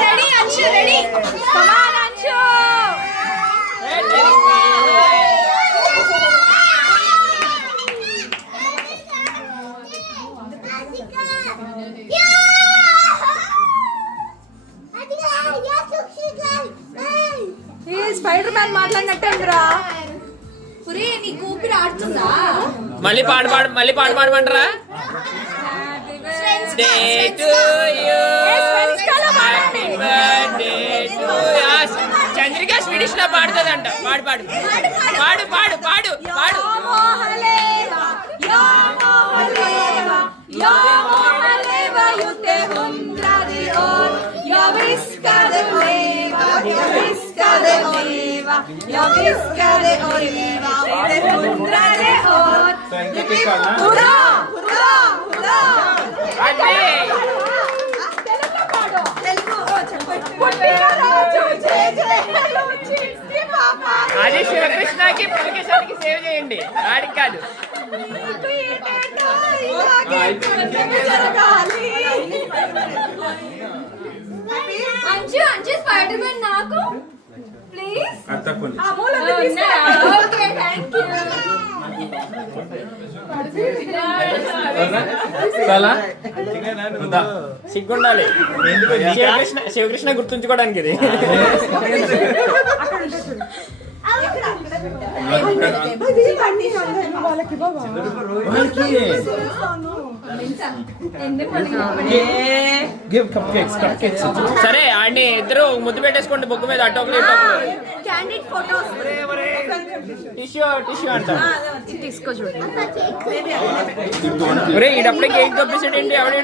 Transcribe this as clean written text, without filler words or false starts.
Ready Anshu ready come on Anshu Spider Man మాట్లాడినట్టేంద్రా పురి నీ కూపిరి ఆడుతుందా మళ్ళీ పాడమంటారా చంద్రిక స్వీడిష్ లో పాడుతుందంట. పాడు పాడు పాడు పాడు పాడు పాడు అదే శివకృష్ణకి పులకేశానికి సేవ్ చేయండి, ఆడికి కాదు. అంచు అంచు స్పైడర్ మ్యాన్ నాకు ప్లీజ్ ఓకే థ్యాంక్ యూ సిగ్గుండాలి శివకృష్ణ గుర్తుంచుకోవడానికి ఇది. సరే ఆడిని ఇద్దరు ముద్దు పెట్టేసుకోండి బొగ్గు మీద, అటోకులు టిష్యూ అంటారు. తీసుకో చూడండి ఒరే ఈడప్పుడే కేక్ కప్పేసాడు ఏంటి ఎవడు.